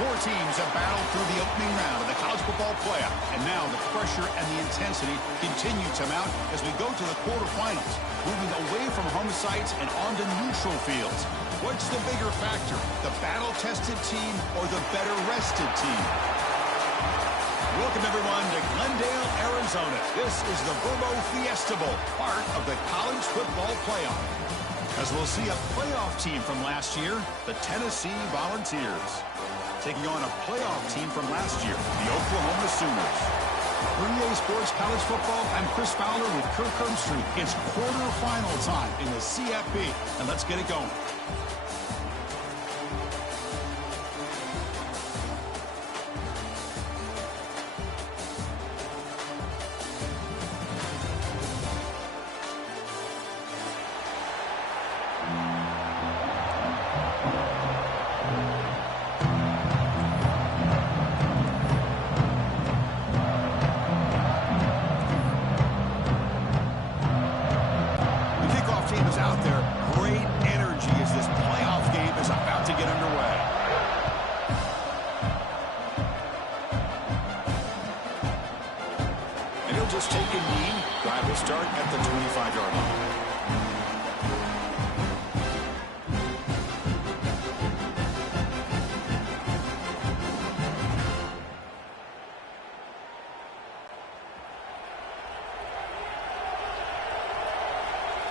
Four teams have battled through the opening round of the college football playoff, and now the pressure and the intensity continue to mount as we go to the quarterfinals, moving away from home sites and onto neutral fields. What's the bigger factor, the battle-tested team or the better-rested team? Welcome, everyone, to Glendale, Arizona. This is the Verbo Fiesta Bowl, part of the college football playoff. As we'll see a playoff team from last year, the Tennessee Volunteers, taking on a playoff team from last year, the Oklahoma Sooners. For EA Sports College Football, I'm Chris Fowler with Kirk Herbstreit. It's quarterfinal time in the CFP, and let's get it going.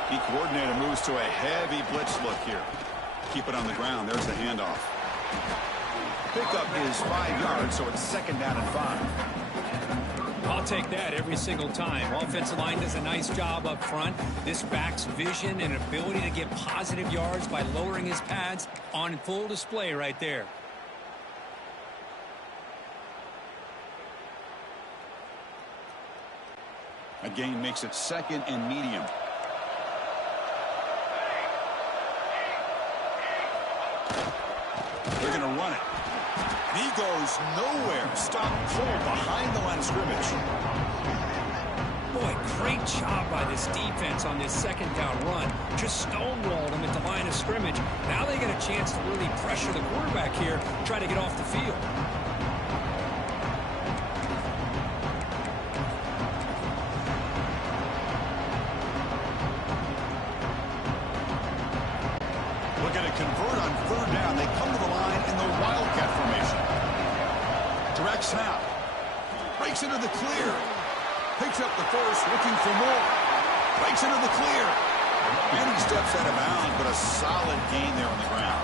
The coordinator moves to a heavy blitz look here. Keep it on the ground. There's the handoff. Pickup is 5 yards, so it's second down and 5. I'll take that every single time. Offensive line does a nice job up front. This back's vision and ability to get positive yards by lowering his pads on full display right there. A gain makes it second and medium. They're going to run it. He goes nowhere. Stop pull behind the line of scrimmage. Boy, great job by this defense on this second down run. Just stonewalled him at the line of scrimmage. Now they get a chance to really pressure the quarterback here, try to get off the field. Looking to convert on third down. They come to the line in the Wildcat formation. Direct snap. Breaks into the clear. Picks up the first, looking for more. Breaks into the clear. And he steps out of bounds, but a solid gain there on the ground.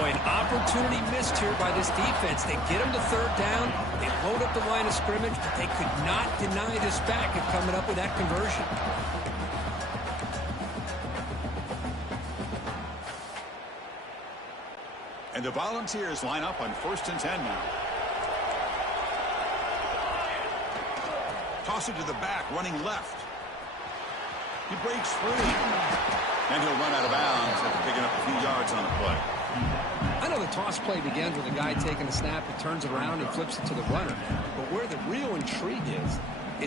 Boy, an opportunity missed here by this defense. They get him to third down. They load up the line of scrimmage, but they could not deny this back of coming up with that conversion. And the Volunteers line up on 1st and 10 now. Toss it to the back, running left. He breaks free. And he'll run out of bounds after picking up a few yards on the play. I know the toss play begins with a guy taking a snap, he turns it around and flips it to the runner. But where the real intrigue is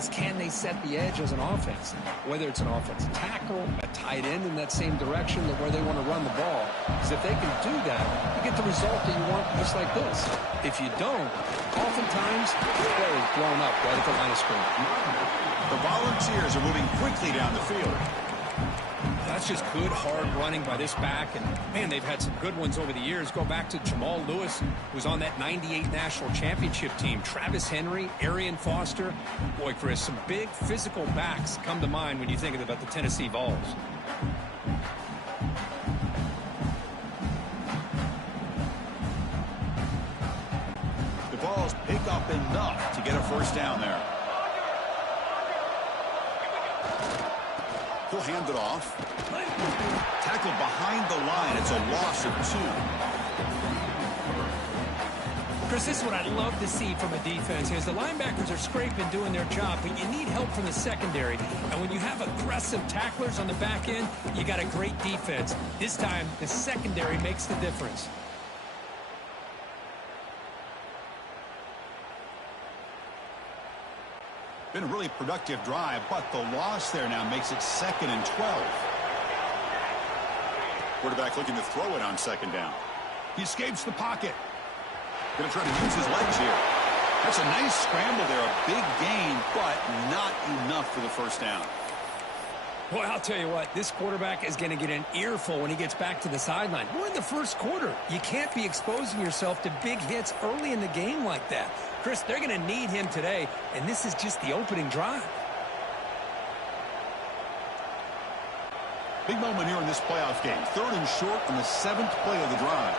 can they set the edge as an offense? Whether it's an offensive tackle, a tight end in that same direction that where they want to run the ball. Because if they can do that, you get the result that you want just like this. If you don't, oftentimes the play is blown up right at the line of scrimmage. The Volunteers are moving quickly down the field. That's just good, hard running by this back. And, man, they've had some good ones over the years. Go back to Jamal Lewis, who's on that 98 national championship team. Travis Henry, Arian Foster. Boy, Chris, some big physical backs come to mind when you think about the Tennessee Vols. The Vols pick up enough to get a first down there. He'll hand it off. Tackled behind the line. It's a loss of 2. Chris, this is what I love to see from a defense is the linebackers are scraping, doing their job, but you need help from the secondary. And when you have aggressive tacklers on the back end, you got a great defense. This time, the secondary makes the difference. Been a really productive drive, but the loss there now makes it 2nd and 12. Quarterback looking to throw it on 2nd down. He escapes the pocket. Going to try to use his legs here. That's a nice scramble there. A big gain, but not enough for the first down. Boy, I'll tell you what, this quarterback is going to get an earful when he gets back to the sideline. We're in the first quarter. You can't be exposing yourself to big hits early in the game like that. Chris, they're going to need him today, and this is just the opening drive. Big moment here in this playoff game. 3rd and short on the 7th play of the drive.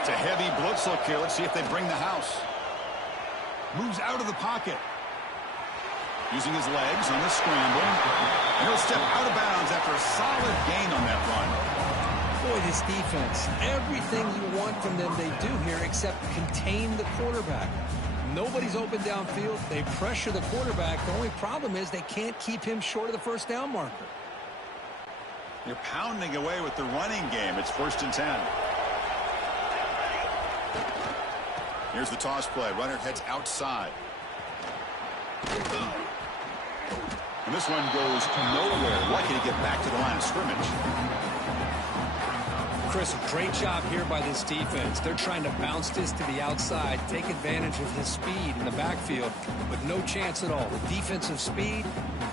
It's a heavy blitz look here. Let's see if they bring the house. Moves out of the pocket. Using his legs on the scramble. And he'll step out of bounds after a solid gain on that run. Boy, this defense, everything you want from them they do here except contain the quarterback. Nobody's open downfield. They pressure the quarterback. The only problem is they can't keep him short of the first down marker. You're pounding away with the running game. It's 1st and 10. Here's the toss play. Runner heads outside. And this one goes nowhere. Lucky to get back to the line of scrimmage. Chris, great job here by this defense. They're trying to bounce this to the outside, take advantage of his speed in the backfield, but no chance at all. With defensive speed,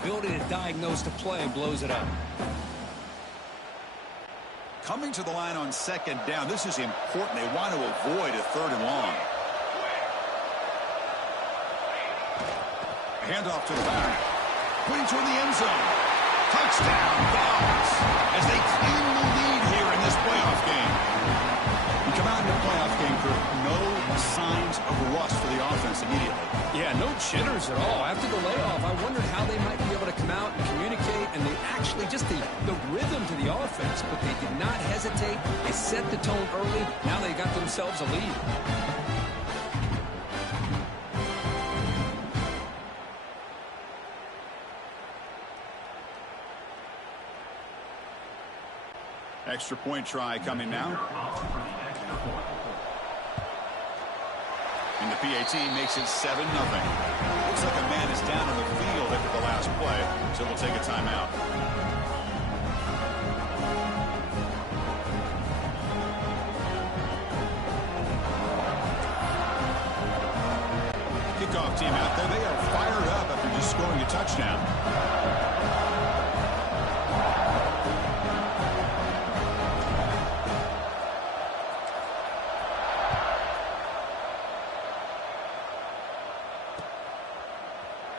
ability to diagnose the play and blows it up. Coming to the line on 2nd down. This is important. They want to avoid a 3rd and long. Handoff to the back. Pointing toward the end zone. Touchdown, Dogs, as they claim the lead here in this playoff game. You come out in a playoff game, Kurt, no signs of rust for the offense immediately. Yeah, no jitters at all. After the layoff, I wondered how they might be able to come out and communicate, and they actually just the rhythm to the offense, but they did not hesitate. They set the tone early. Now they got themselves a lead. Extra point try coming now. And the PAT makes it 7-0. Looks like a man is down on the field after the last play, so we'll take a timeout. Kickoff team out there. They are fired up after just scoring a touchdown.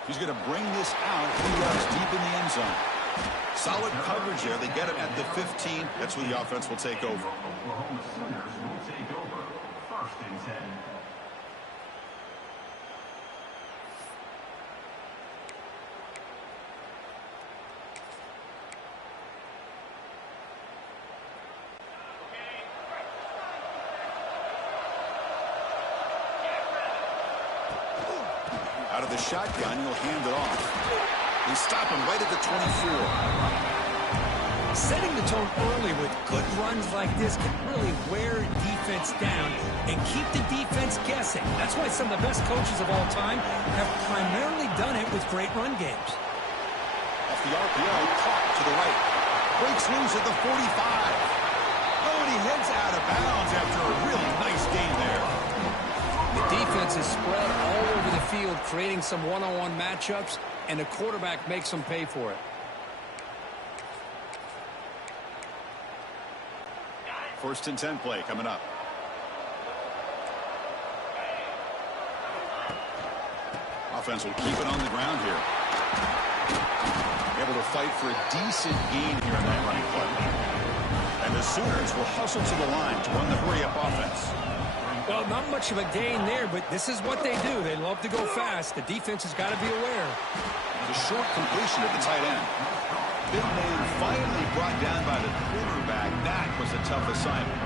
He's going to bring this out. He runs deep in the end zone. Solid coverage there. They get him at the 15. That's where the offense will take over. Out of the shotgun, he'll hand it off. They stop him right at the 24. Setting the tone early with good runs like this can really wear defense down and keep the defense guessing. That's why some of the best coaches of all time have primarily done it with great run games. Off the RPO, caught to the right. Breaks loose at the 45. Oh, and he heads out of bounds after a really nice gain there. The defense is spread all over the field, creating some one-on-one matchups, and the quarterback makes them pay for it. First and 10 play coming up. Offense will keep it on the ground here. Able to fight for a decent gain here in that running play. And the Sooners will hustle to the line to run the hurry-up offense. Well, not much of a gain there, but this is what they do. They love to go fast. The defense has got to be aware. The short completion at the tight end. Big man finally brought down by the quarterback. That was a tough assignment.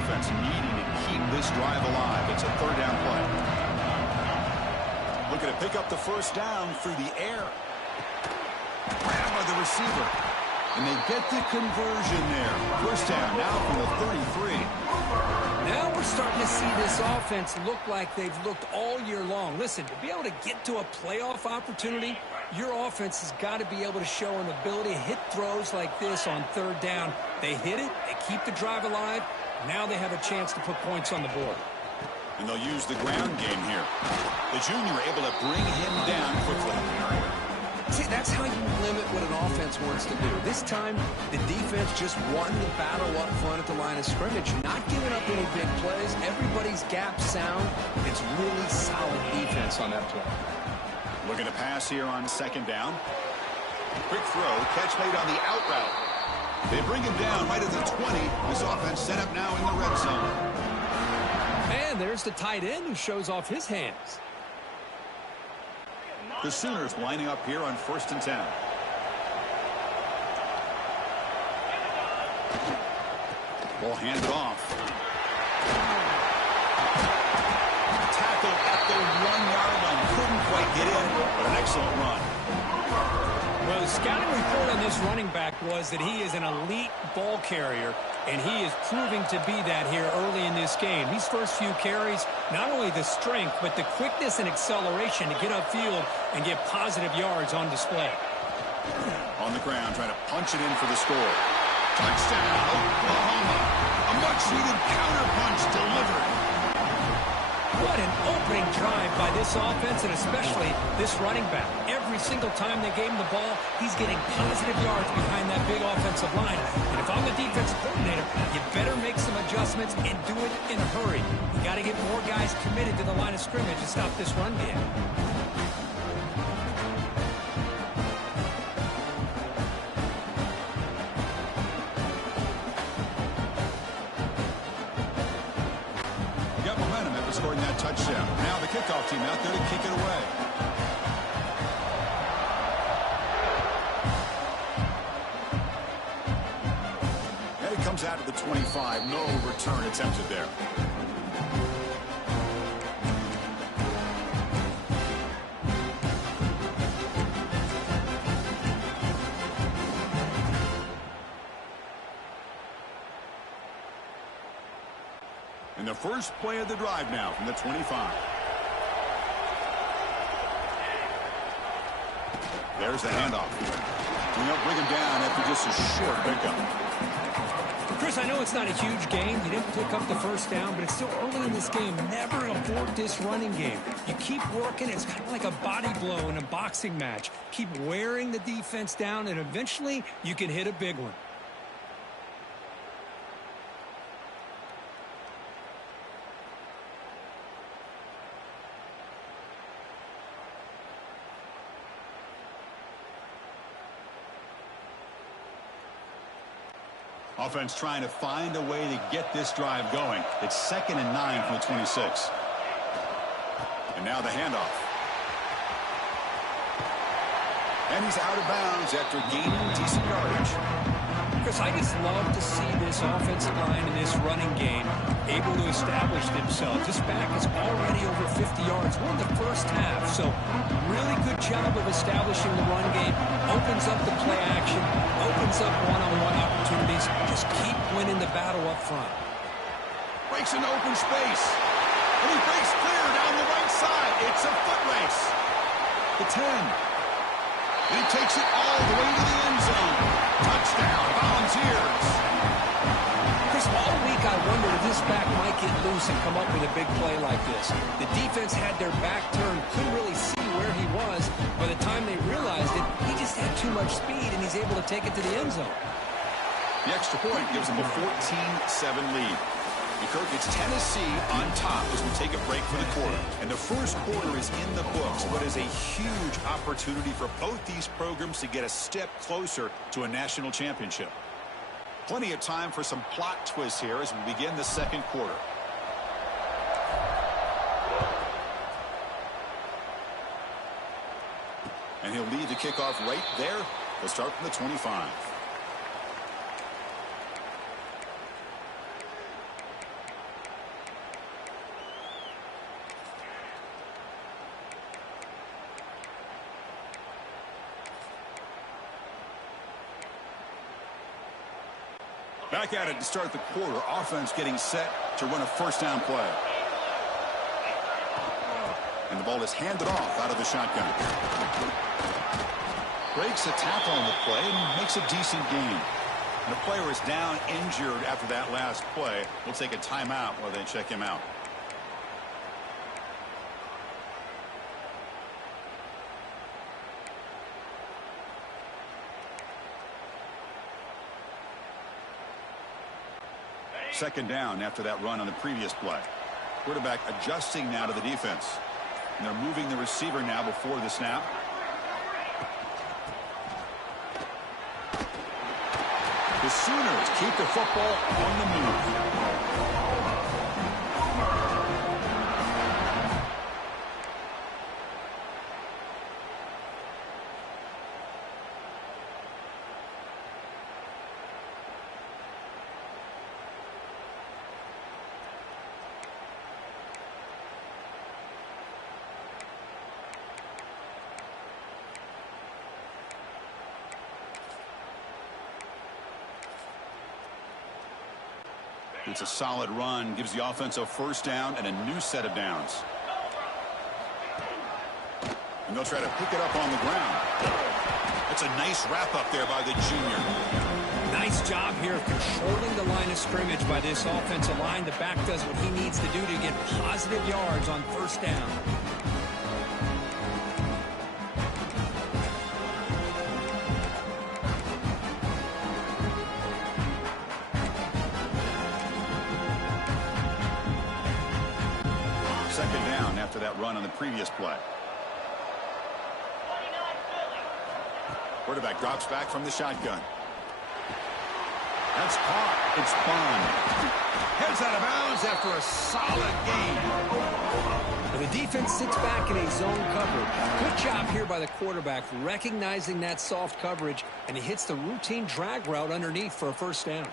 Offense needing to keep this drive alive. It's a 3rd down play. Looking to pick up the first down through the air. Grabbed by the receiver. And they get the conversion there. First down now from the 33. Now we're starting to see this offense look like they've looked all year long. Listen, to be able to get to a playoff opportunity, your offense has got to be able to show an ability to hit throws like this on 3rd down. They hit it, they keep the drive alive. Now they have a chance to put points on the board. And they'll use the ground game here. The junior able to bring him down quickly. See, that's how you limit what an offense wants to do. This time, the defense just won the battle up front at the line of scrimmage. Not giving up any big plays. Everybody's gap sound. It's really solid defense on that play. Looking to pass here on second down. Quick throw. Catch made on the out route. They bring him down right at the 20. This offense set up now in the red zone. And there's the tight end who shows off his hands. The Sooners lining up here on 1st and 10. Ball handed off. Tackle at the 1-yard line. Couldn't quite get in, but an excellent run. Well, the scouting report on this running back was that he is an elite ball carrier, and he is proving to be that here early in this game. These first few carries, not only the strength, but the quickness and acceleration to get upfield and get positive yards on display. On the ground, trying to punch it in for the score. Touchdown, Oklahoma. A much-needed counterpunch delivered. What an opening drive by this offense, and especially this running back. Every single time they gave him the ball, he's getting positive yards behind that big offensive line. And if I'm the defensive coordinator, you better make some adjustments and do it in a hurry. You got to get more guys committed to the line of scrimmage to stop this run game. Scoring that touchdown. Now the kickoff team out there to kick it away. And it comes out of the 25. No return attempted there. And the first play of the drive now from the 25. There's the handoff. They'll bring him down after just a short pickup. Chris, I know it's not a huge game. You didn't pick up the first down, but it's still early in this game. Never abort this running game. You keep working. It's kind of like a body blow in a boxing match. Keep wearing the defense down, and eventually you can hit a big one. Offense trying to find a way to get this drive going. It's 2nd and 9 from the 26. And now the handoff. And he's out of bounds after gaining decent yardage. Chris, I just love to see this offensive line in this running game able to establish themselves. This back is already over 50 yards. We're in the first half, so really good job of establishing the run game. Opens up the play action, opens up one-on-one opportunities. Just keep winning the battle up front. Breaks into open space. And he breaks clear down the right side. It's a foot race. The 10. And he takes it all the way to the end zone. Touchdown, Volunteers. Chris, all week I wondered if this back might get loose and come up with a big play like this. The defense had their back turned, couldn't really see where he was. By the time they realized it, he just had too much speed, and he's able to take it to the end zone. The extra point gives them a 14-7 lead. And Kirk, it's Tennessee on top as we take a break for the quarter. And the first quarter is in the books, but is a huge opportunity for both these programs to get a step closer to a national championship. Plenty of time for some plot twists here as we begin the second quarter. And he'll lead the kickoff right there. He'll start from the 25. Back at it to start the quarter. Offense getting set to run a first down play. And the ball is handed off out of the shotgun. Breaks a tackle on the play and makes a decent gain. And the player is down injured after that last play. We'll take a timeout while they check him out. Second down after that run on the previous play. Quarterback adjusting now to the defense. And they're moving the receiver now before the snap. The Sooners keep the football on the move. It's a solid run, gives the offense a first down and a new set of downs. And they'll try to pick it up on the ground. That's a nice wrap up there by the junior. Nice job here of controlling the line of scrimmage by this offensive line. The back does what he needs to do to get positive yards on first down. Second down after that run on the previous play. Quarterback drops back from the shotgun. That's caught. It's Bond. Heads out of bounds after a solid gain. And the defense sits back in a zone coverage. Good job here by the quarterback recognizing that soft coverage, and he hits the routine drag route underneath for a first down.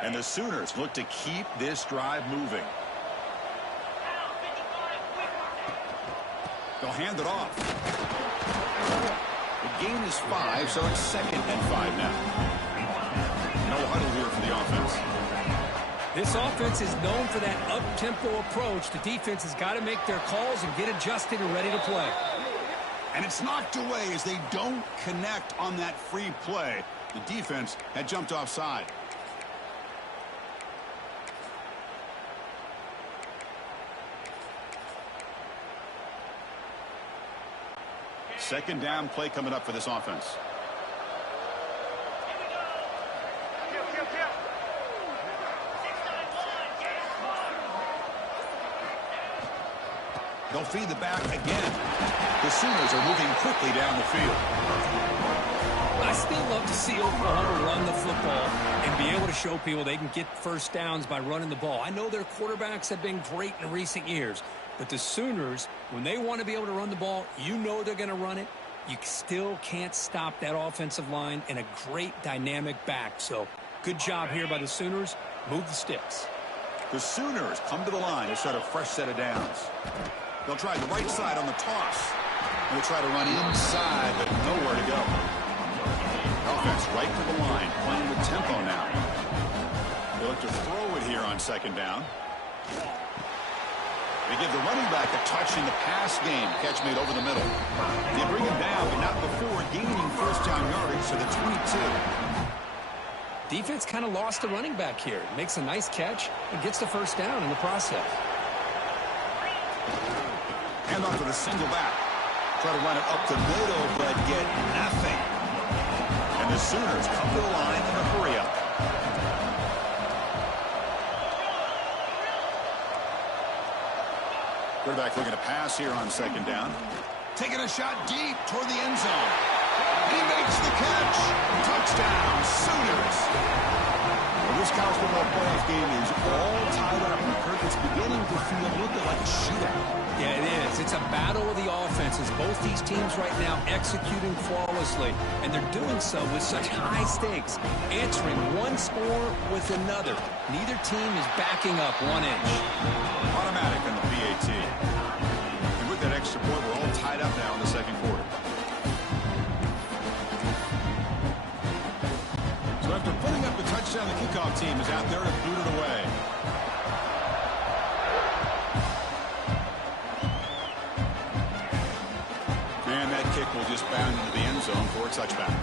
And the Sooners look to keep this drive moving. They'll hand it off. The gain is 5, so it's 2nd and 5 now. No huddle here for the offense. This offense is known for that up-tempo approach. The defense has got to make their calls and get adjusted and ready to play. And it's knocked away as they don't connect on that free play. The defense had jumped offside. Second down play coming up for this offense. They'll feed the back again. The Sooners are moving quickly down the field. I still love to see Oklahoma run the football and be able to show people they can get first downs by running the ball. I know their quarterbacks have been great in recent years, but the Sooners, when they want to be able to run the ball, you know they're going to run it. You still can't stop that offensive line and a great dynamic back. So good job here by the Sooners. Move the sticks. The Sooners come to the line to set a fresh set of downs. They'll try the right side on the toss. And they'll try to run inside, but nowhere to go. Offense right to the line, playing with tempo now. They look to throw it here on second down. They give the running back a touch in the pass game. Catch made over the middle. They bring him down, but not before gaining first down yardage to the 22. Defense kind of lost the running back here. Makes a nice catch and gets the first down in the process. Hand off to the single back. Try to run it up the middle, but get nothing. And the Sooners come to the line in a hurry up. Quarterback looking to pass here on second down. Taking a shot deep toward the end zone. And he makes the catch. Touchdown, Sooners. Well, this college football playoff game is all tied up. And Kirk, it's beginning to feel a little bit like a shootout. Yeah, it is. It's a battle of the offenses. Both these teams right now executing flawlessly, and they're doing so with such high stakes, answering one score with another. Neither team is backing up 1 inch. Automatic on the PAT. And with that extra point, we're all tied up now in the second quarter. So after putting up the touchdown, the kickoff team is out there to boot it away. And that kick will just bound into the end zone for a touchback.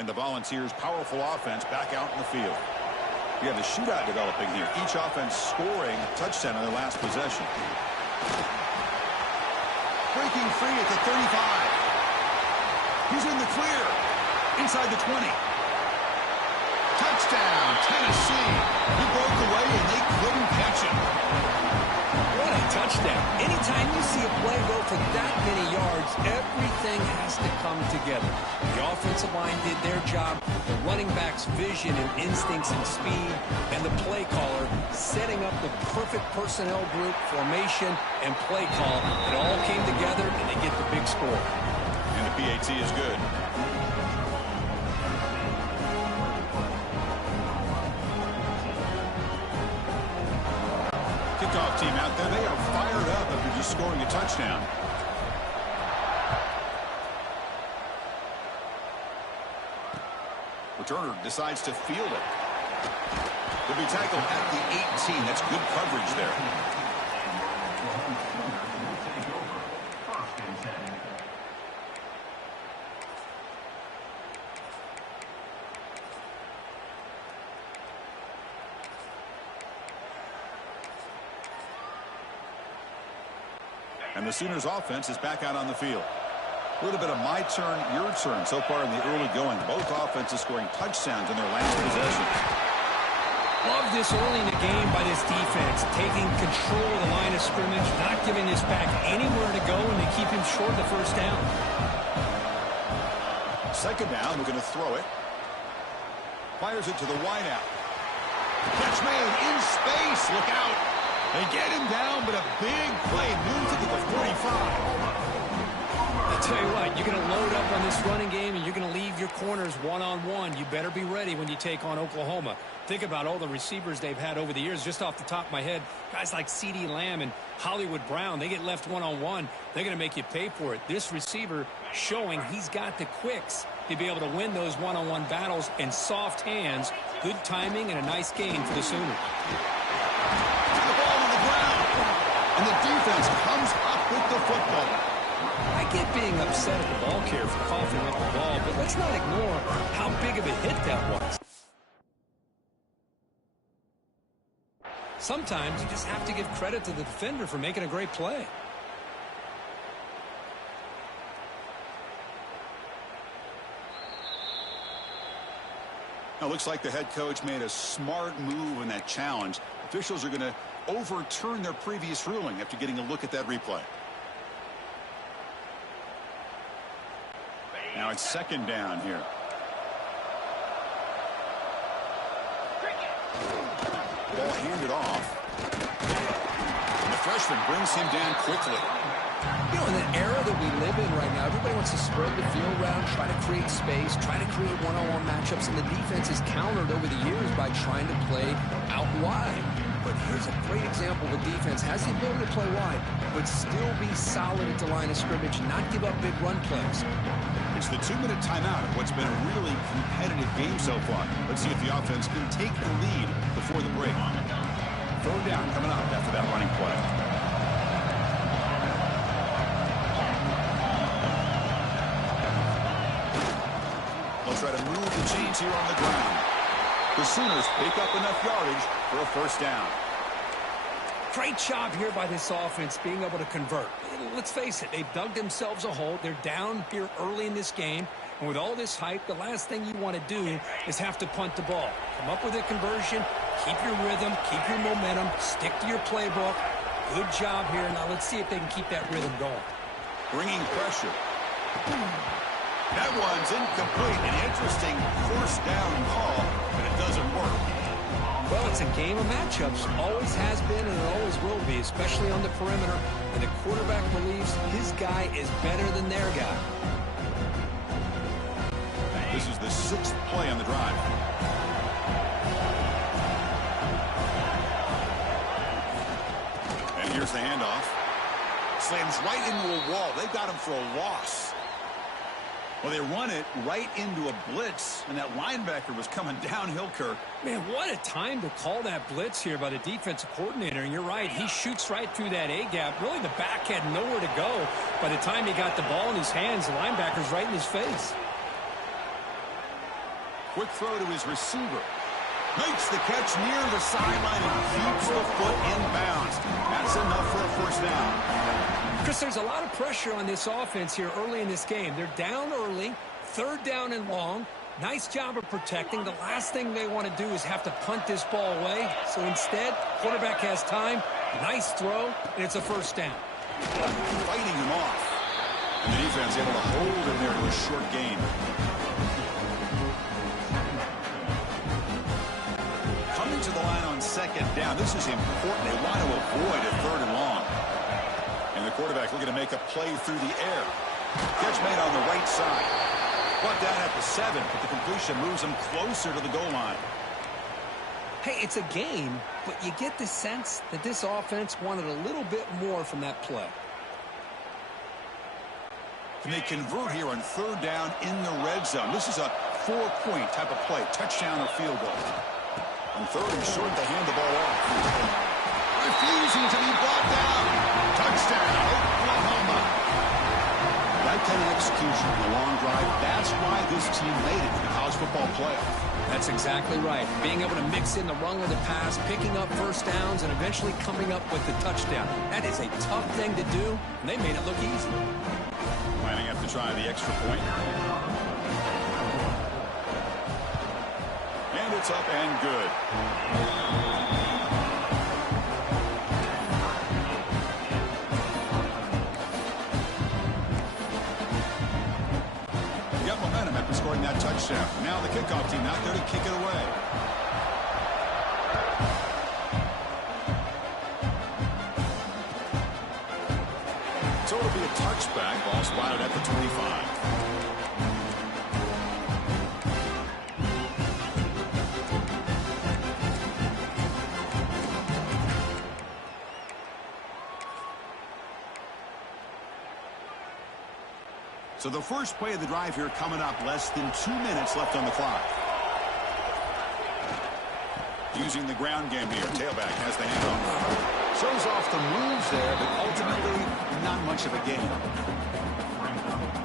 And the Volunteers' powerful offense back out in the field. We have a shootout developing here. Each offense scoring a touchdown on their last possession. Breaking free at the 35. He's in the clear. Inside the 20. Touchdown, Tennessee. He broke away and they couldn't catch him. What a touchdown. Anytime you see a play go for that many yards, everything has to come together. The offensive line did their job, the running back's vision and instincts and speed, and the play caller setting up the perfect personnel group, formation, and play call. It all came together, and they get the big score. And the PAT is good. Kickoff team out there. They are fired up after just scoring a touchdown. Returner decides to field it. Will be tackled at the 18. That's good coverage there. And the Sooners offense is back out on the field. A little bit of my turn, your turn so far in the early going. Both offenses scoring touchdowns in their last possessions. Love this early in the game by this defense, taking control of the line of scrimmage, not giving this back anywhere to go, and they keep him short of the first down. Second down, we're going to throw it. Fires it to the wideout. Catch made in space. Look out. They get him down, but a big play moves it to the 45. I'll tell you what, you're going to load up on this running game, and you're going to leave your corners one-on-one. You better be ready when you take on Oklahoma. Think about all the receivers they've had over the years. Just off the top of my head, guys like CeeDee Lamb and Hollywood Brown, they get left one-on-one. They're going to make you pay for it. This receiver showing he's got the quicks to be able to win those one-on-one battles in soft hands. Good timing and a nice gain for the Sooners. The ball on the ground, and the defense comes up with the football. I get being upset at the ball carrier for coughing up the ball, but let's not ignore how big of a hit that was. Sometimes you just have to give credit to the defender for making a great play. Now, looks like the head coach made a smart move in that challenge. Officials are going to overturn their previous ruling after getting a look at that replay. Now it's second down here. Ball handed off. And the freshman brings him down quickly. You know, in the era that we live in right now, everybody wants to spread the field around, try to create space, try to create one-on-one matchups, and the defense is countered over the years by trying to play out wide. But here's a great example. The defense has the ability to play wide, but still be solid at the line of scrimmage and not give up big run plays. It's the 2-minute timeout of what's been a really competitive game so far. Let's see if the offense can take the lead before the break. Third down coming up after that running play. They'll try to move the chains here on the ground. The Sooners pick up enough yardage for a first down. Great job here by this offense being able to convert. Let's face it, they've dug themselves a hole. They're down here early in this game. And with all this hype, the last thing you want to do is have to punt the ball. Come up with a conversion, keep your rhythm, keep your momentum, stick to your playbook. Good job here. Now let's see if they can keep that rhythm going. Bringing pressure. That one's incomplete. An interesting first down call, but it doesn't work. Well, it's a game of matchups. Always has been and it always will be, especially on the perimeter. And the quarterback believes his guy is better than their guy. This is the 6th play on the drive. And here's the handoff. Slams right into a wall. They got him for a loss. Well, they run it right into a blitz, and that linebacker was coming downhill, Kirk. Man, what a time to call that blitz here by the defensive coordinator. And you're right, he shoots right through that A-gap. Really, the back had nowhere to go. By the time he got the ball in his hands, the linebacker's right in his face. Quick throw to his receiver. Makes the catch near the sideline and keeps the foot in bounds. That's enough for a first down. Chris, there's a lot of pressure on this offense here early in this game. They're down early, third down and long. Nice job of protecting. The last thing they want to do is have to punt this ball away. So instead, quarterback has time. Nice throw, and it's a first down. Fighting him off. And the defense able to hold him there to a short gain. Coming to the line on second down. This is important. They want to avoid a third and long. And the quarterback looking to make a play through the air. Catch made on the right side. Brought down at the 7, but the completion moves him closer to the goal line. Hey, it's a game, but you get the sense that this offense wanted a little bit more from that play. And they convert here on third down in the red zone. This is a 4-point type of play, touchdown or field goal. On third and short, they hand the ball off. Refusing to be brought down. Touchdown, Oklahoma. That kind of execution in the long drive, that's why this team made it to the college football playoff. That's exactly right. Being able to mix in the run with the pass, picking up first downs, and eventually coming up with the touchdown. That is a tough thing to do, and they made it look easy. Planning up to try the extra point. And it's up and good. Scoring that touchdown. Now the kickoff team out there to kick it away. So it'll be a touchback. Ball spotted at the 25. So the first play of the drive here coming up, less than 2 minutes left on the clock. Using the ground game here. Tailback has the handoff. Shows off the moves there, but ultimately not much of a gain.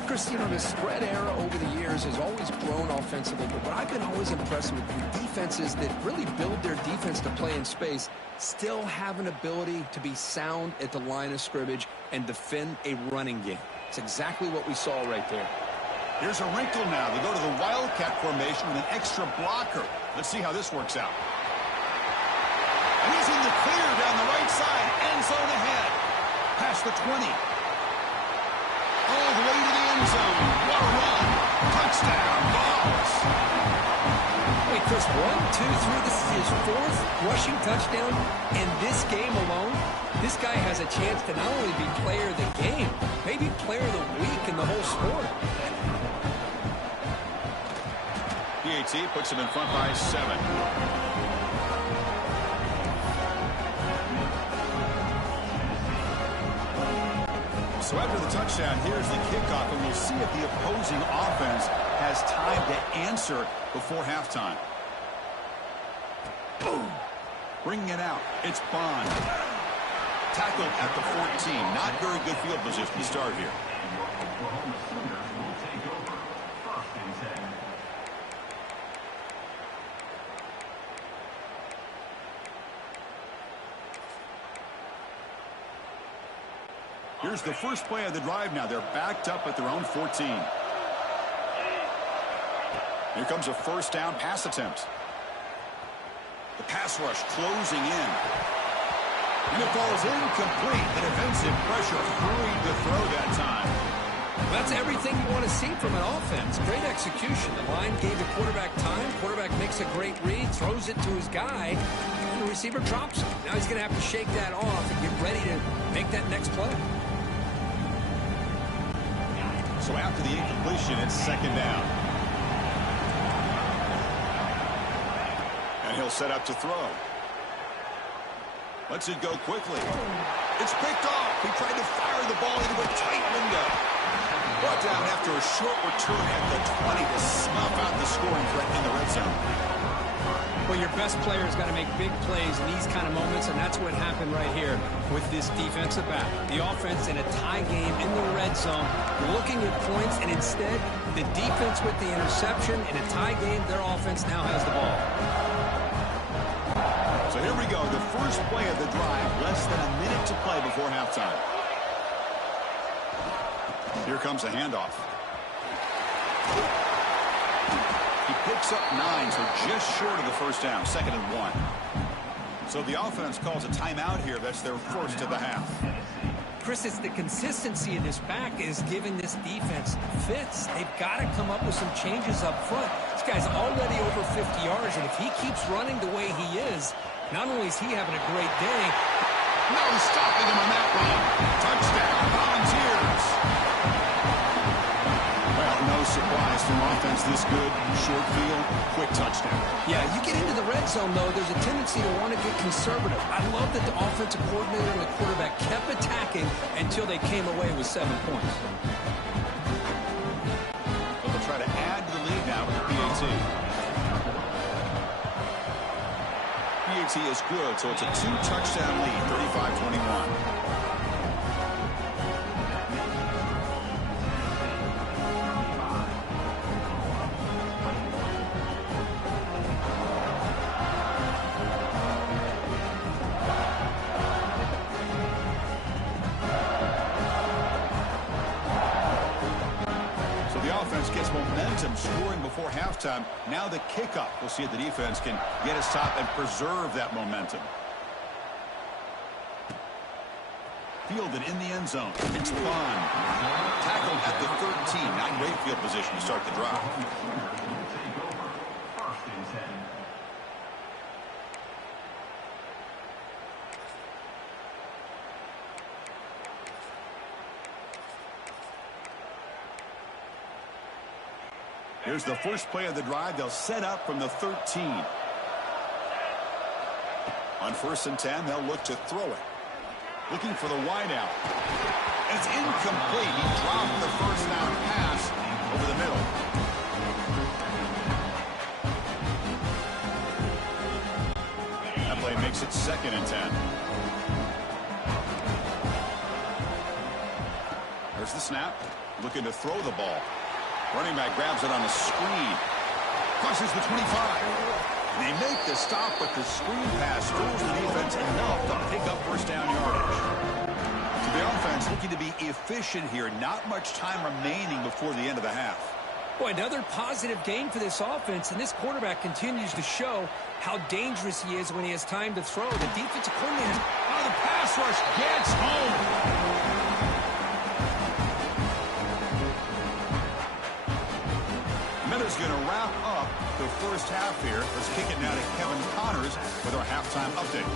Chris, you know, the spread era over the years has always grown offensively, but what I've been always impressed with defenses that really build their defense to play in space still have an ability to be sound at the line of scrimmage and defend a running game. It's exactly what we saw right there. Here's a wrinkle now. They go to the Wildcat formation with an extra blocker. Let's see how this works out. And he's in the clear down the right side. End zone ahead. Past the 20. All the way to the end zone. What a run. Touchdown. Balls. Wait, Chris, 1, 2, 3. This is his 4th rushing touchdown in this game alone. This guy has a chance to not only be player of the game, maybe player of the week in the whole sport. PAT puts him in front by 7. So after the touchdown, here's the kickoff, and we'll see if the opposing offense has time to answer before halftime. Boom. Bringing it out. It's Bond. Tackled at the 14. Not very good field position to start here. Here's the first play of the drive now. They're backed up at their own 14. Here comes a first down pass attempt. The pass rush closing in. And it falls incomplete. The defensive pressure hurried to throw that time. That's everything you want to see from an offense. Great execution. The line gave the quarterback time. Quarterback makes a great read, throws it to his guy, and the receiver drops it. Now he's going to have to shake that off and get ready to make that next play. So after the incompletion, it's second down. And he'll set up to throw. Lets it go quickly. It's picked off. He tried to fire the ball into a tight window. Brought down after a short return at the 20 to snuff out the scoring threat in the red zone. Well, your best player's got to make big plays in these kind of moments, and that's what happened right here with this defensive back. The offense in a tie game in the red zone, looking at points, and instead, the defense with the interception. In a tie game, their offense now has the ball. So here we go, the first play of the drive, less than a minute to play before halftime. Here comes a handoff. He picks up 9, so just short of the first down, 2nd and 1. So the offense calls a timeout here. That's their first of the half. Chris, it's the consistency of this back is giving this defense fits. They've got to come up with some changes up front. This guy's already over 50 yards, and if he keeps running the way he is, not only is he having a great day. No stopping him on that run. Touchdown, Volunteers. Well, no surprise from offense this good. Short field, quick touchdown. Yeah, you get into the red zone, though, there's a tendency to want to get conservative. I love that the offensive coordinator and the quarterback kept attacking until they came away with 7 points. So they'll try to add to the lead now with the PAT. PAT is good, so it's a 2-touchdown lead, 35-21. Gets momentum scoring before halftime. Now the kickoff. We'll see if the defense can get his top and preserve that momentum. Fielded in the end zone. It's Bond. Tackled at the 13. Not great field position to start the drive. Here's the first play of the drive. They'll set up from the 13. On 1st and 10, they'll look to throw it. Looking for the wideout. And it's incomplete. He dropped the first down pass over the middle. That play makes it 2nd and 10. There's the snap. Looking to throw the ball. Running back grabs it on a screen. Crosses the 25. They make the stop, but the screen pass fools the defense enough to pick up first down yardage. So the offense looking to be efficient here. Not much time remaining before the end of the half. Boy, another positive game for this offense, and this quarterback continues to show how dangerous he is when he has time to throw. The defensive coordinator, the pass rush gets home. Is going to wrap up the first half here. Let's kick it now to Kevin Connors with our halftime update.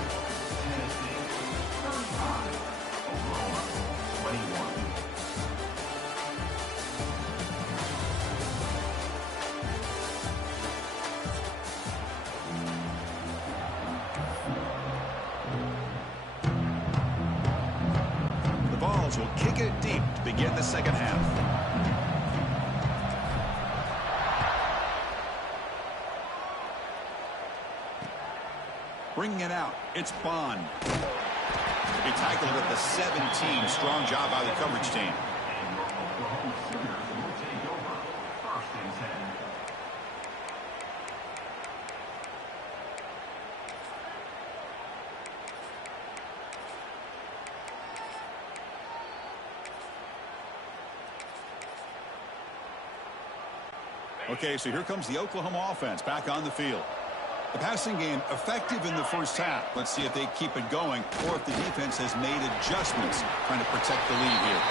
The Vols will kick it deep to begin the second half. Bringing it out, it's Bond. He tackled at the 17. Strong job by the coverage team. Okay, so here comes the Oklahoma offense back on the field. The passing game effective in the first half. Let's see if they keep it going or if the defense has made adjustments trying to protect the lead here.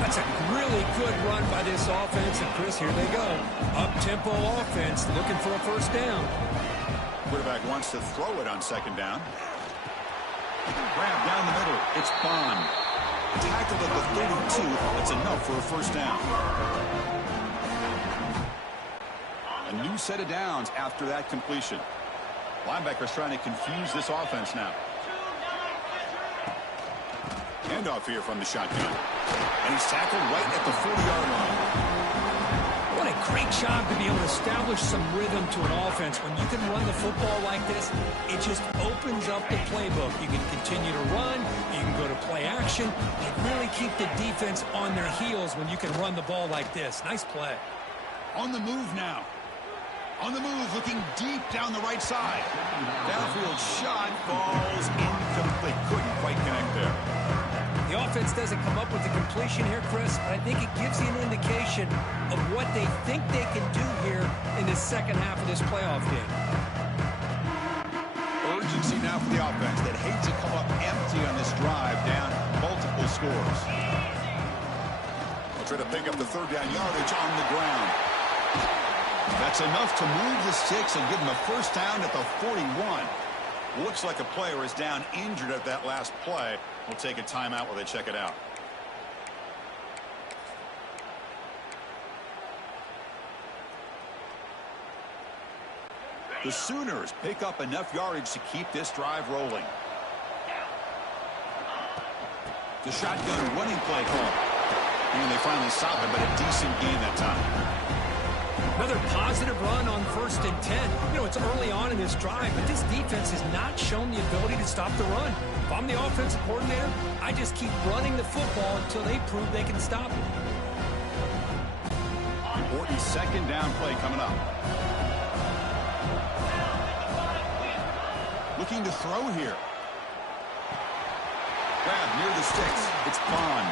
That's a really good run by this offense. And, Chris, here they go. Up-tempo offense looking for a first down. Quarterback wants to throw it on 2nd down. Grab down the middle. It's Bond. Tackled at the 32. That's enough for a first down. A new set of downs after that completion. Linebackers trying to confuse this offense now. Handoff here from the shotgun. And he's tackled right at the 40-yard line. What a Great job to be able to establish some rhythm to an offense. When you can run the football like this, it just opens up the playbook. You can continue to run, you can go to play action, and really keep the defense on their heels when you can run the ball like this. Nice play. On the move now. On the move, looking deep down the right side. Downfield shot falls incomplete. Couldn't quite connect there. The offense doesn't come up with the completion here, Chris, but I think it gives you an indication of what they think they can do here in this second half of this playoff game. Urgency now for the offense that hates to come up empty on this drive, down multiple scores. They'll try to pick up the third down yardage on the ground. That's enough to move the sticks and give them a first down at the 41. Looks like a player is down injured at that last play. We'll take a timeout while they check it out. The Sooners pick up enough yardage to keep this drive rolling. The shotgun running play call. And they finally stop it, but a decent gain that time. Another positive run on 1st and 10. You know, it's early on in this drive, but this defense has not shown the ability to stop the run. If I'm the offensive coordinator, I just keep running the football until they prove they can stop it. Important second down play coming up. Looking to throw here. Grab near the sticks. It's Bond.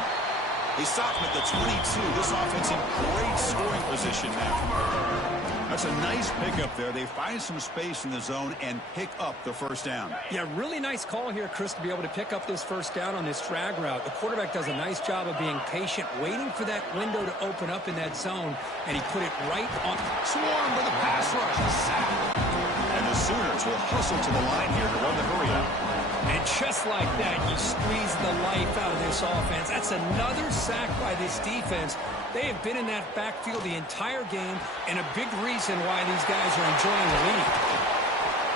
They stop him at the 22. This offense in great scoring position now. That's a nice pickup there. They find some space in the zone and pick up the first down. Yeah, really nice call here, Chris, to be able to pick up this first down on this drag route. The quarterback does a nice job of being patient, waiting for that window to open up in that zone, and he put it right on. Swarm with a pass rush. A sack. And the Sooners will hustle to the line here to run the hurry up. And just like that, you squeeze the life out of this offense. That's another sack by this defense. They have been in that backfield the entire game, and a big reason why these guys are enjoying the lead.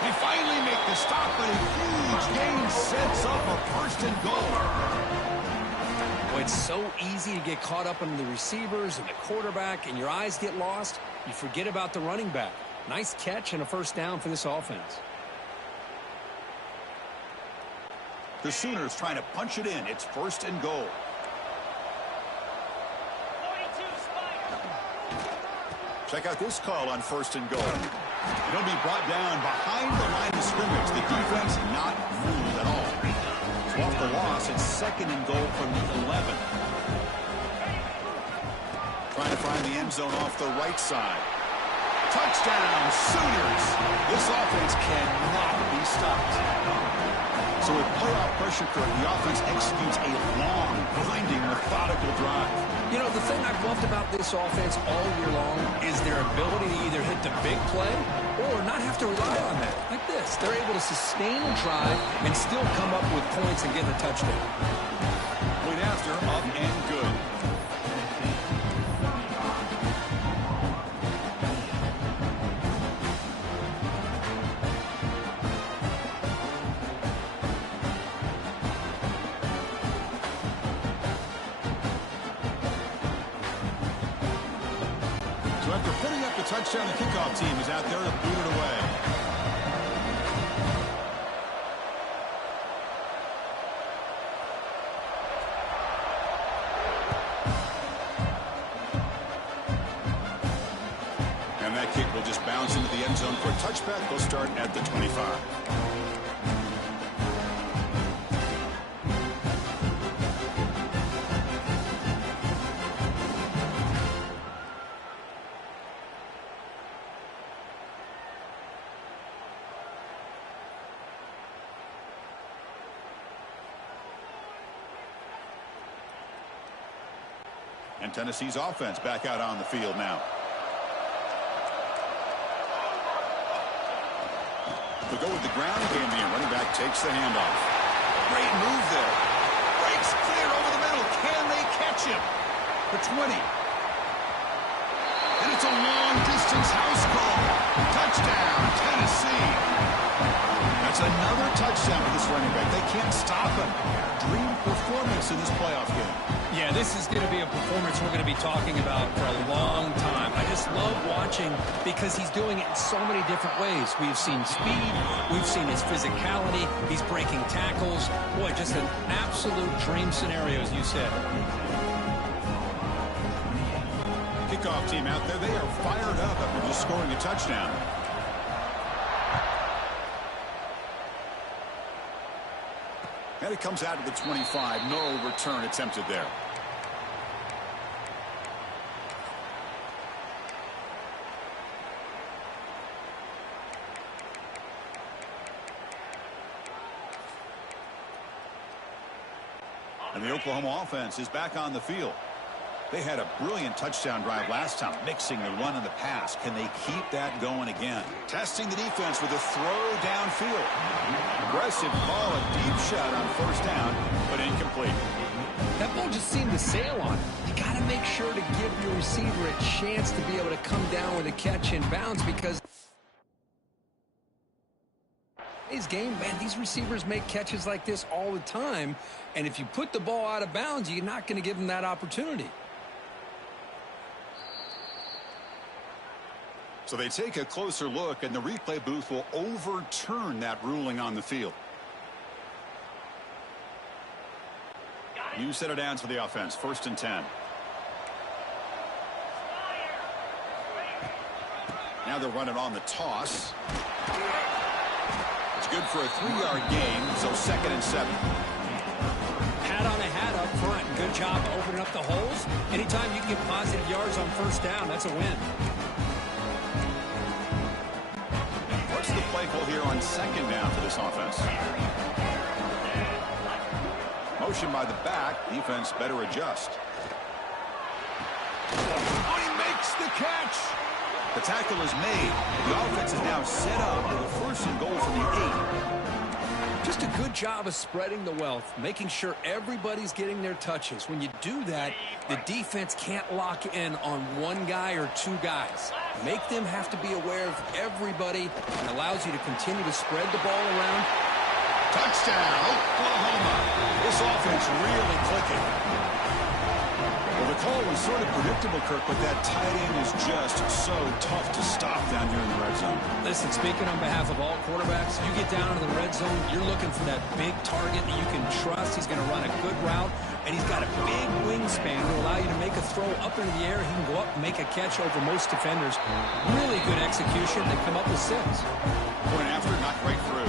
They finally make the stop, but a huge gain sets up a first and goal. Well, it's so easy to get caught up in the receivers and the quarterback, and your eyes get lost. You forget about the running back. Nice catch and a first down for this offense. The Sooners trying to punch it in. It's 1st and goal. Check out this call on 1st and goal. It'll be brought down behind the line of scrimmage. The defense not moved at all. So off the loss, it's 2nd and goal from the 11. Trying to find the end zone off the right side. Touchdown, Sooners! This offense cannot be stopped. So with playoff pressure, the offense executes a long, grinding, methodical drive. You know, the thing I've loved about this offense all year long is their ability to either hit the big play or not have to rely on that. Like this. They're able to sustain a drive and still come up with points and get a touchdown. Point after, up and good. Touchdown, the kickoff team is out there to boot it away. And that kick will just bounce into the end zone for a touchback. They'll start at the 25. And Tennessee's offense back out on the field now. They'll go with the ground game here. Running back takes the handoff. Great move there. Breaks clear over the middle. Can they catch him? The 20. And it's a long-distance house call. Touchdown, Tennessee. That's That's another touchdown for this running back. They can't stop him. Dream performance in this playoff game. Yeah, this is going to be a performance we're going to be talking about for a long time. I just love watching because he's doing it in so many different ways. We've seen speed. We've seen his physicality. He's breaking tackles. Boy, just an absolute dream scenario, as you said. Kickoff team out there. They are fired up after just scoring a touchdown. And it comes out to the 25. No return attempted there. And the Oklahoma offense is back on the field. They had a brilliant touchdown drive last time, mixing the run and the pass. Can they keep that going again? Testing the defense with a throw downfield. Aggressive ball, a deep shot on first down, but incomplete. That ball just seemed to sail on it. You got to make sure to give your receiver a chance to be able to come down with a catch in bounds because today's game, man, these receivers make catches like this all the time. And if you put the ball out of bounds, you're not going to give them that opportunity. So they take a closer look, and the replay booth will overturn that ruling on the field. You set it down to the offense. 1st and 10. Now they're running on the toss. It's good for a 3-yard gain, so 2nd and 7. Hat on a hat up front. Good job opening up the holes. Anytime you can get positive yards on first down, that's a win. What's the play call here on 2nd down for this offense? Motion by the back. Defense better adjust. Oh, he makes the catch. The tackle is made. The offense is now set up with a 1st and goal from the 8. Just a good job of spreading the wealth, making sure everybody's getting their touches. When you do that, the defense can't lock in on one guy or two guys. Make them have to be aware of everybody and allows you to continue to spread the ball around. Touchdown, Oklahoma. This offense really clicking. Well, the call was sort of predictable, Kirk, but that tight end is just so tough to stop down here in the red zone. Listen, speaking on behalf of all quarterbacks, you get down into the red zone, you're looking for that big target that you can trust. He's going to run a good route, and he's got a big wingspan to allow you to make a throw up into the air. He can go up and make a catch over most defenders. Really good execution. They come up with 6. Point after, not right through.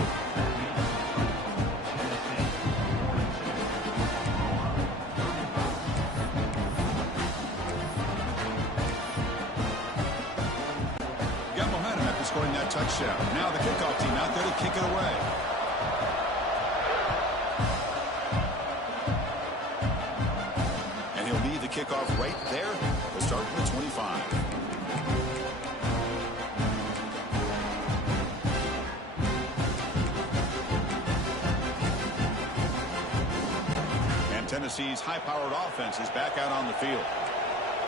Scoring that touchdown. Now the kickoff team out there to kick it away. And he'll lead the kickoff right there. We'll start from the 25. And Tennessee's high-powered offense is back out on the field.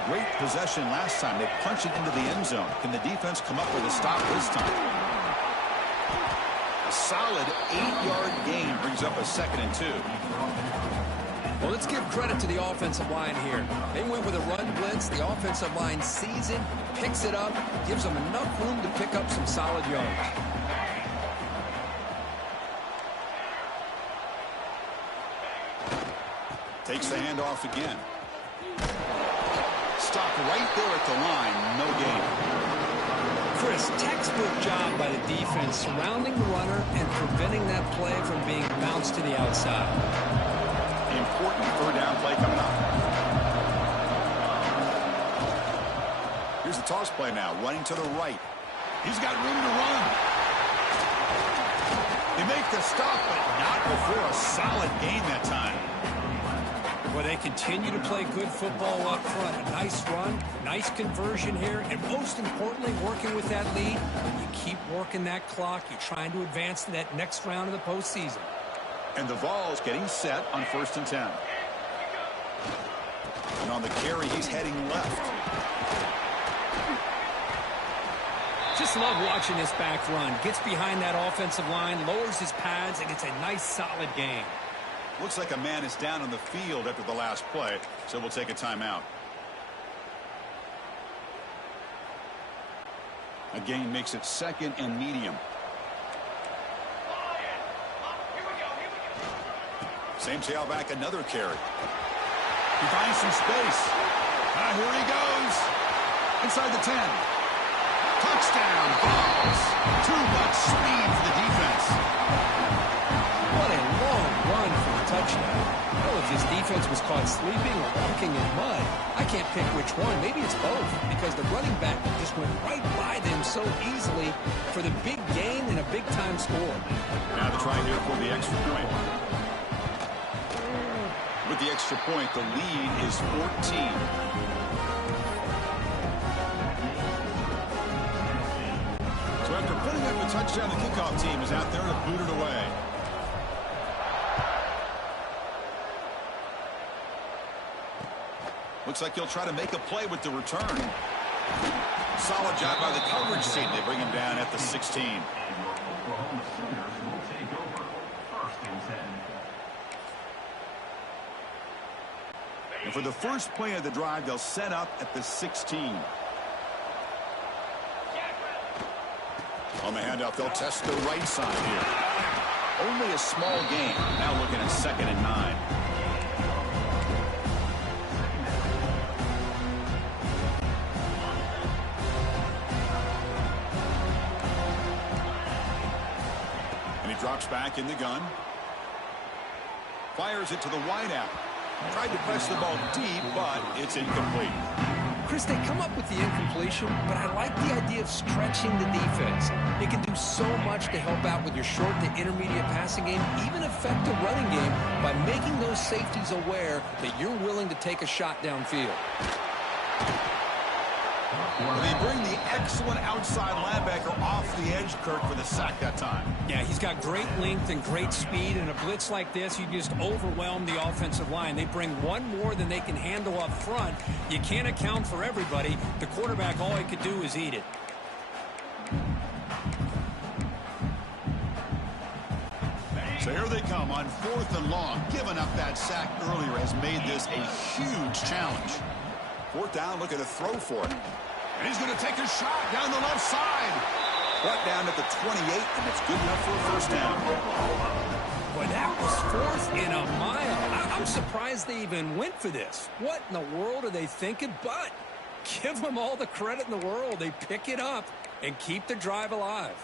Great possession last time. They punch it into the end zone. Can the defense come up with a stop this time? A solid 8-yard gain brings up a 2nd and 2. Well, let's give credit to the offensive line here. They went with a run blitz. The offensive line sees it, picks it up, gives them enough room to pick up some solid yards. Takes the handoff again. Stopped right there at the line. No gain. Chris, textbook job by the defense surrounding the runner and preventing that play from being bounced to the outside. Important 3rd down play coming up. Here's the toss play now. Running to the right. He's got room to run. They make the stop, but not before a solid gain that time. Well, they continue to play good football up front. A nice run, nice conversion here, and most importantly, working with that lead. You keep working that clock. You're trying to advance to that next round of the postseason. And the Vols getting set on 1st and 10. And on the carry, he's heading left. Just love watching this back run. Gets behind that offensive line, lowers his pads, and gets a nice, solid gain. Looks like a man is down on the field after the last play, so we'll take a timeout. A gain makes it 2nd and medium. Same tailback, another carry. He finds some space. Here he goes. Inside the 10. Touchdown, balls. Too much speed for the defense. What a long run for a touchdown. I don't know if his defense was caught sleeping or walking in mud. I can't pick which one. Maybe it's both, because the running back just went right by them so easily for the big gain and a big-time score. Now to try here for the extra point. With the extra point, the lead is 14. So after putting up a touchdown, the kickoff team is out there to boot it away. Looks like he'll try to make a play with the return. Solid job by the coverage team. They bring him down at the 16. And for the first play of the drive, they'll set up at the 16. On the handoff, they'll test the right side here. Only a small gain. Now looking at 2nd and 9. And he drops back in the gun. Fires it to the wideout. Tried to press the ball deep, but it's incomplete. Chris, they come up with the incompletion, but I like the idea of stretching the defense. It can do so much to help out with your short to intermediate passing game, even affect the running game by making those safeties aware that you're willing to take a shot downfield. They bring the excellent outside linebacker off the edge, Kirk, for the sack that time. Yeah, he's got great length and great speed. In a blitz like this, you just overwhelm the offensive line. They bring one more than they can handle up front. You can't account for everybody. The quarterback, all he could do is eat it. So here they come on 4th and long. Giving up that sack earlier has made this a huge challenge. 4th down, looking to throw for it. And he's going to take a shot down the left side. Brought down at the 28, and it's good enough for a first down. Boy, that was 4th and a mile. I'm surprised they even went for this. What in the world are they thinking? But give them all the credit in the world. They pick it up and keep the drive alive.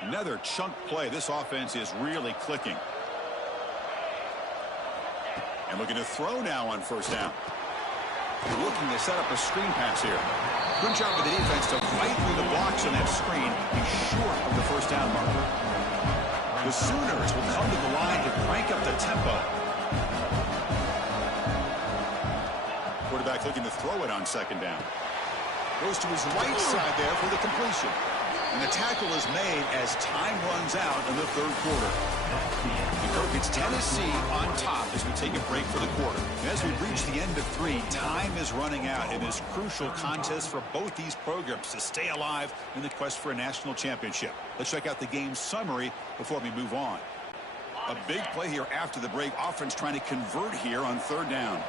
Another chunk play. This offense is really clicking. And looking to throw now on 1st down. Looking to set up a screen pass here. Good job with the defense to fight through the blocks on that screen. He's short of the 1st down marker. The Sooners will come to the line to crank up the tempo. Quarterback looking to throw it on 2nd down. Goes to his right side there for the completion. And the tackle is made as time runs out in the 3rd quarter. And Kirk, it's Tennessee on top as we take a break for the quarter. And as we reach the end of 3, time is running out in this crucial contest for both these programs to stay alive in the quest for a national championship. Let's check out the game summary before we move on. A big play here after the break. Offense trying to convert here on 3rd down.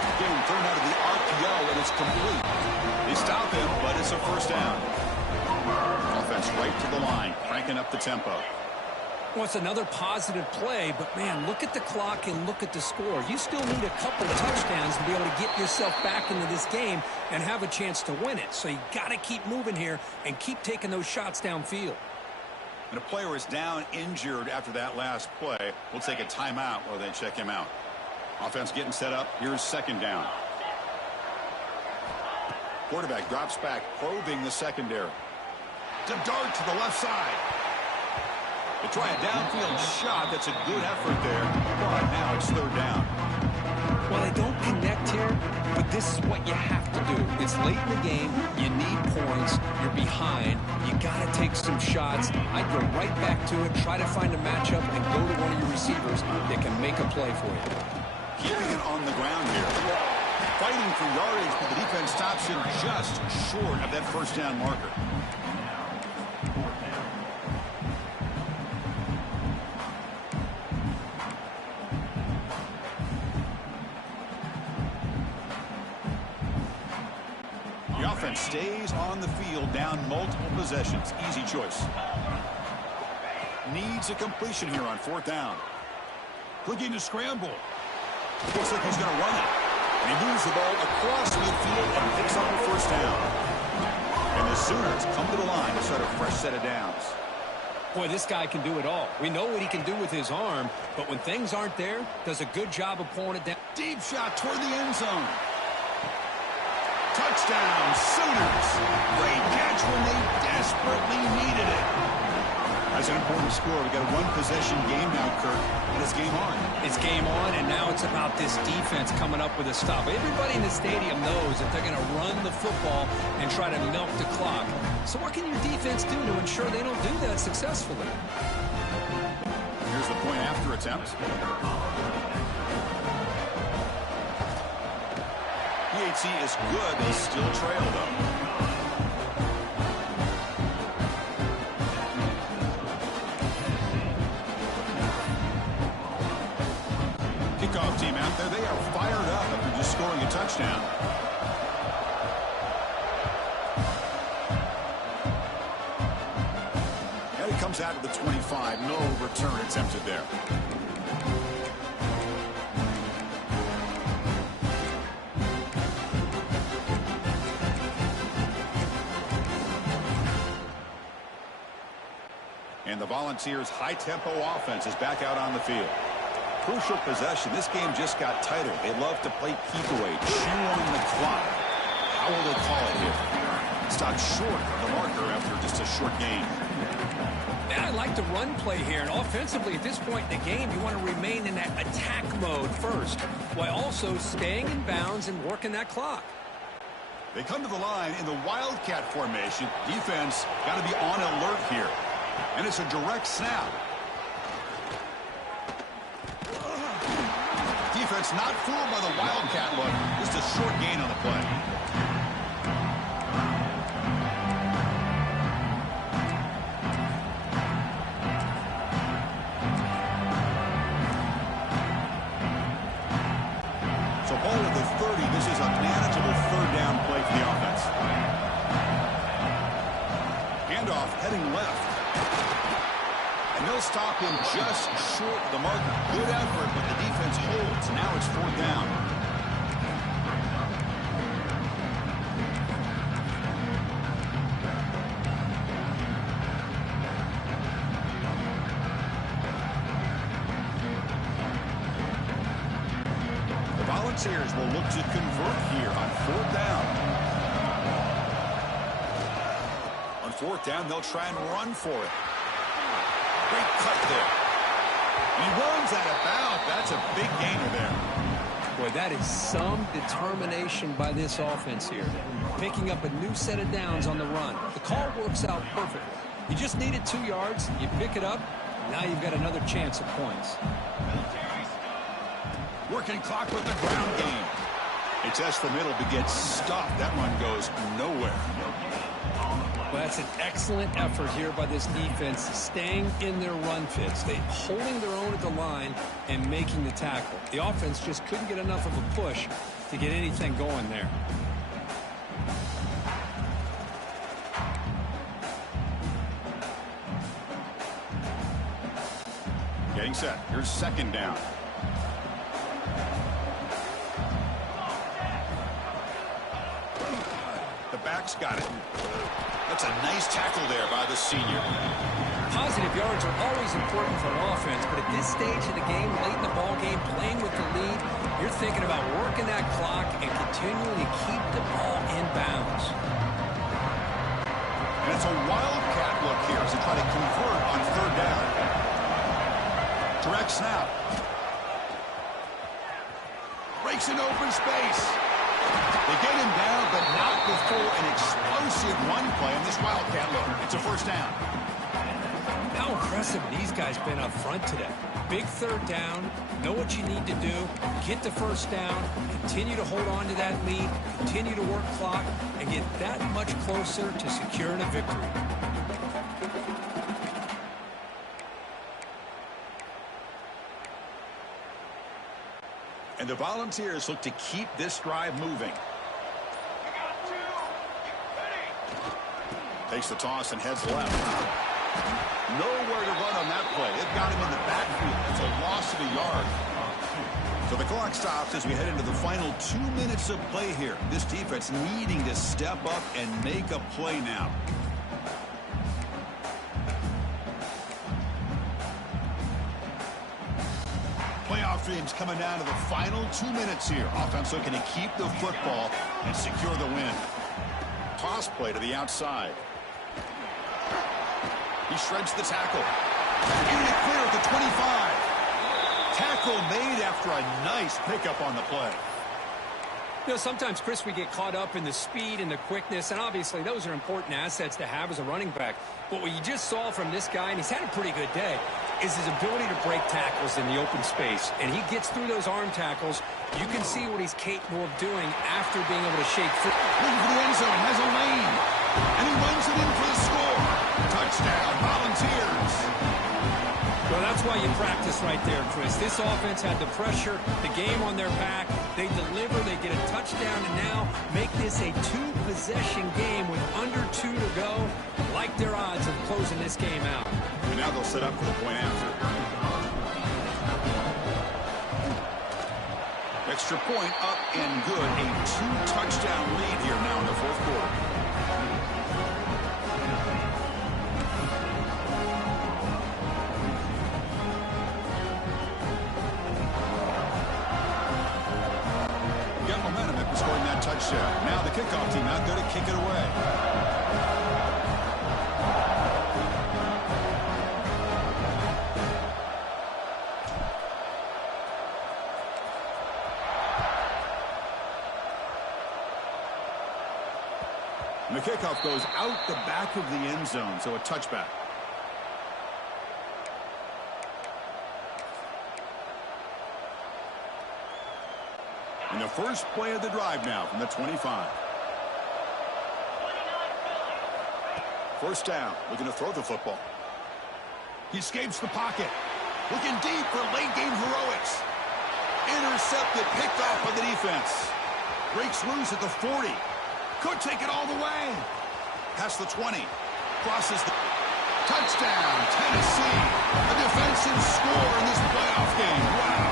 Again, thrown out of the RPO, and it's complete. They stop him, but it's a 1st down. Offense right to the line, cranking up the tempo. Well, it's another positive play, but, man, look at the clock and look at the score. You still need a couple of touchdowns to be able to get yourself back into this game and have a chance to win it. So you got to keep moving here and keep taking those shots downfield. And a player is down injured after that last play. We'll take a timeout while they check him out. Offense getting set up. Here's 2nd down. Quarterback drops back, probing the secondary. To dart to the left side. They try a downfield shot. That's a good effort there, but now it's 3rd down. Well, they don't connect here, but this is what you have to do. It's late in the game. You need points. You're behind. You got to take some shots. I'd go right back to it, try to find a matchup, and go to one of your receivers that can make a play for you. Keeping it on the ground here. Fighting for yardage, but the defense stops him just short of that first down marker. The offense stays on the field, down multiple possessions. Easy choice. Needs a completion here on fourth down. Looking to scramble. Looks like he's going to run it. And he moves the ball across midfield and picks up a first down. And the Sooners come to the line to start a fresh set of downs. Boy, this guy can do it all. We know what he can do with his arm, but when things aren't there, does a good job of pulling it down. Deep shot toward the end zone. Touchdown, Sooners. Great catch when they desperately needed it. That's an important score. We've got a one-possession game now, Kirk, and it's game on. It's game on, and now it's about this defense coming up with a stop. Everybody in the stadium knows that they're going to run the football and try to milk the clock. So what can your defense do to ensure they don't do that successfully? Here's the point after attempt. PAT is good. They still trail, though. Kickoff team out there. They are fired up after just scoring a touchdown. And he comes out to the 25. No return attempted there. And the Volunteers' high-tempo offense is back out on the field. Crucial possession. This game just got tighter. They love to play keep away, chew on the clock. How will they call it here? Stopped short of the marker after just a short game. Man, I like the run play here, and offensively at this point in the game, you want to remain in that attack mode first, while also staying in bounds and working that clock. They come to the line in the Wildcat formation. Defense got to be on alert here. And it's a direct snap. Defense not fooled by the Wildcat look. Just a short gain on the play. So ball at the 30. This is a manageable third down play for the offense. Handoff heading left. And they'll stop him just short of the marker. Good effort, but the defense holds. Now it's fourth down. The Volunteers will look to convert here on fourth down. On fourth down, they'll try and run for it. Great cut there. And he runs out of bounds. That's a big gainer there. Boy, that is some determination by this offense here. Picking up a new set of downs on the run. The call works out perfectly. You just needed 2 yards. You pick it up. Now you've got another chance at points. Working clock with the ground game. They test the middle to get stopped. That one goes nowhere. Well, that's an excellent effort here by this defense, staying in their run fits. They holding their own at the line and making the tackle. The offense just couldn't get enough of a push to get anything going there. Getting set. Here's second down. The back's got it. That's a nice tackle there by the senior. Positive yards are always important for an offense, but at this stage of the game, late in the ball game, playing with the lead, you're thinking about working that clock and continuing to keep the ball in bounds. And it's a wildcat look here as they try to convert on third down. Direct snap. Great Makes an open space. They get him down, but not before an explosive run play on this Wildcat look. It's a first down. How impressive these guys been up front today. Big third down, know what you need to do, get the first down, continue to hold on to that lead, continue to work clock, and get that much closer to securing a victory. And the Volunteers look to keep this drive moving. Takes the toss and heads left. Nowhere to run on that play. It got him in the backfield. It's a loss of a yard. So the clock stops as we head into the final 2 minutes of play here. This defense needing to step up and make a play now. Playoff dreams coming down to the final 2 minutes here. Offense looking to keep the football and secure the win. Toss play to the outside. He shreds the tackle. Getting it clear at the 25. Tackle made after a nice pickup on the play. You know, sometimes, Chris, we get caught up in the speed and the quickness, and obviously those are important assets to have as a running back. But what you just saw from this guy, and he's had a pretty good day, is his ability to break tackles in the open space. And he gets through those arm tackles. You can see what he's capable of doing after being able to shake free. Looking for the end zone, has a lane, and he runs it in for the score. Touchdown, Volunteers. Well, that's why you practice right there, Chris. This offense had the pressure, the game on their back. They deliver, they get a touchdown, and now make this a two-possession game with under 2 to go. Like their odds of closing this game out. And now they'll set up for the point after. Extra point up and good. A 2-touchdown lead here now in the fourth quarter. Got momentum after scoring that touchdown. Now the kickoff team out there to kick it away. And the kickoff goes out the back of the end zone, so a touchback. And the first play of the drive now from the 25. First down, looking to throw the football. He escapes the pocket. Looking deep for late game heroics. Intercepted, picked off by the defense. Breaks loose at the 40. Could take it all the way. Past the 20. Crosses the... Touchdown, Tennessee. A defensive score in this playoff game. Wow.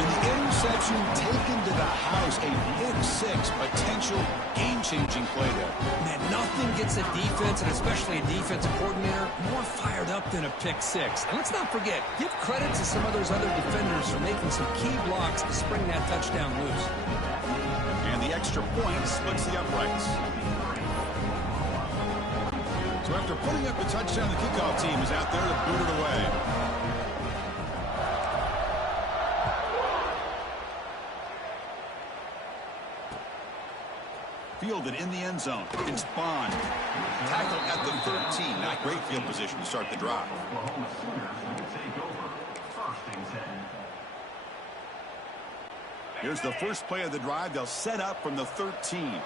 And the interception taken to the house. A pick-6 potential game-changing play there. Man, nothing gets a defense, and especially a defensive coordinator, more fired up than a pick-6. And let's not forget, give credit to some of those other defenders for making some key blocks to spring that touchdown loose. And the extra point splits the uprights. So after putting up the touchdown, the kickoff team is out there to boot it away. Fielded in the end zone. It's Bond. Tackled at the 13. Not great field position to start the drive. Here's the first play of the drive. They'll set up from the 13.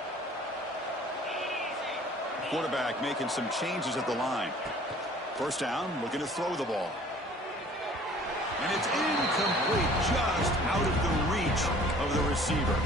Quarterback making some changes at the line. First down, looking to throw the ball. And it's incomplete, just out of the reach of the receiver.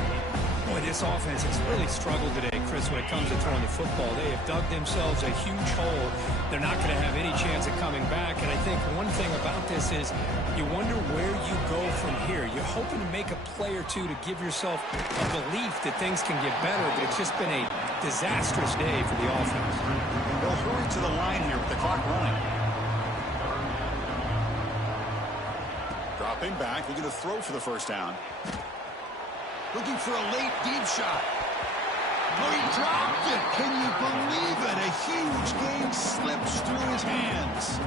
Boy, this offense has really struggled today, Chris, when it comes to throwing the football. They have dug themselves a huge hole. They're not going to have any chance of coming back. And I think one thing about this is you wonder where you go from here. You're hoping to make a play or two to give yourself a belief that things can get better, but it's just been a disastrous day for the offense. They'll hurry to the line here with the clock running. Dropping back, looking to throw for the first down. Looking for a late deep shot. Oh, he dropped it. Can you believe it? A huge game slips through his hands.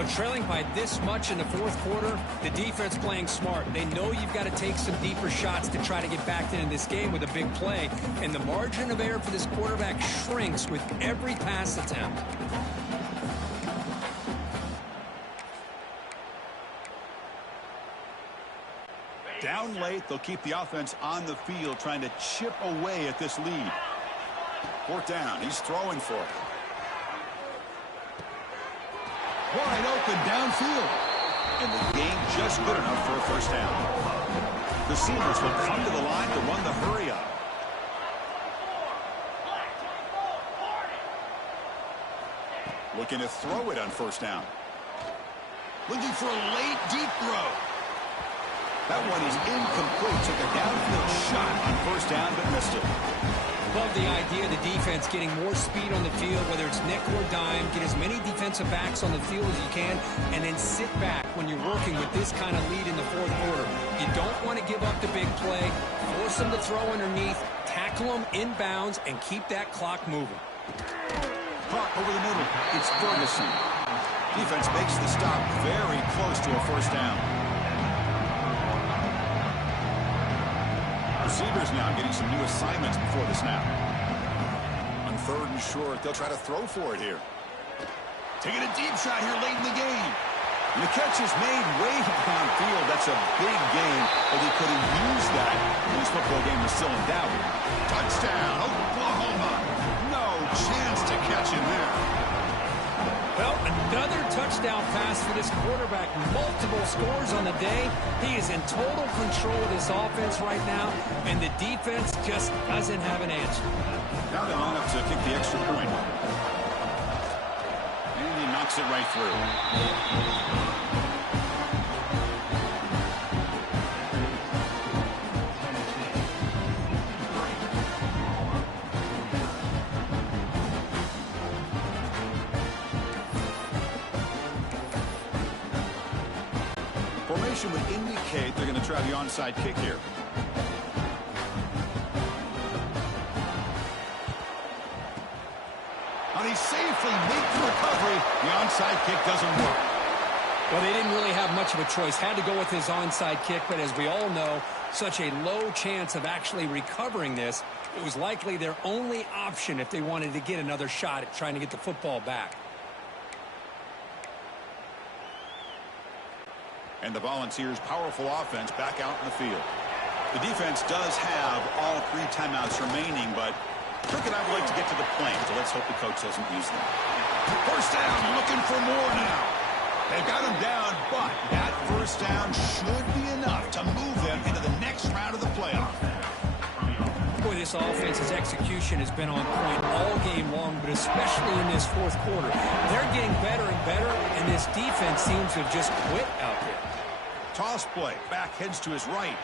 Now, trailing by this much in the fourth quarter, the defense playing smart. They know you've got to take some deeper shots to try to get back into this game with a big play. And the margin of error for this quarterback shrinks with every pass attempt. Down late, they'll keep the offense on the field, trying to chip away at this lead. Fourth down, he's throwing for it. Wide open downfield. And the game just good enough for a first down. The Steelers will come to the line to run the hurry up. Looking to throw it on first down. Looking for a late deep throw. That one is incomplete. Took a downfield shot on first down, but missed it. Love the idea of the defense getting more speed on the field, whether it's nickel or dime. Get as many defensive backs on the field as you can, and then sit back when you're working with this kind of lead in the fourth quarter. You don't want to give up the big play. Force them to throw underneath, tackle them inbounds, and keep that clock moving. Caught over the middle. It's Ferguson. Defense makes the stop very close to a first down. Receivers now getting some new assignments before the snap. On third and short, they'll try to throw for it here. Taking a deep shot here late in the game. And the catch is made way downfield. That's a big gain, but he could have used that when this football game was still in doubt. Touchdown, Oklahoma. No chance to catch him there. Well, another touchdown pass for this quarterback. Multiple scores on the day. He is in total control of this offense right now, and the defense just doesn't have an answer. Now they line up to kick the extra point. And he knocks it right through. Formation would indicate they're going to try the onside kick here. And he safely makes the recovery. The onside kick doesn't work. Well, they didn't really have much of a choice. Had to go with his onside kick, but as we all know, such a low chance of actually recovering this. It was likely their only option if they wanted to get another shot at trying to get the football back. And the Volunteers' powerful offense back out in the field. The defense does have all 3 timeouts remaining, but Kirk and I would like to get to the plane, so let's hope the coach doesn't use them. First down, looking for more now. They've got him down, but that first down should be enough to move them into the next round of the playoff. Boy, this offense's execution has been on point all game long, but especially in this fourth quarter. They're getting better and better, and this defense seems to have just quit out there. Toss play, back heads to his right.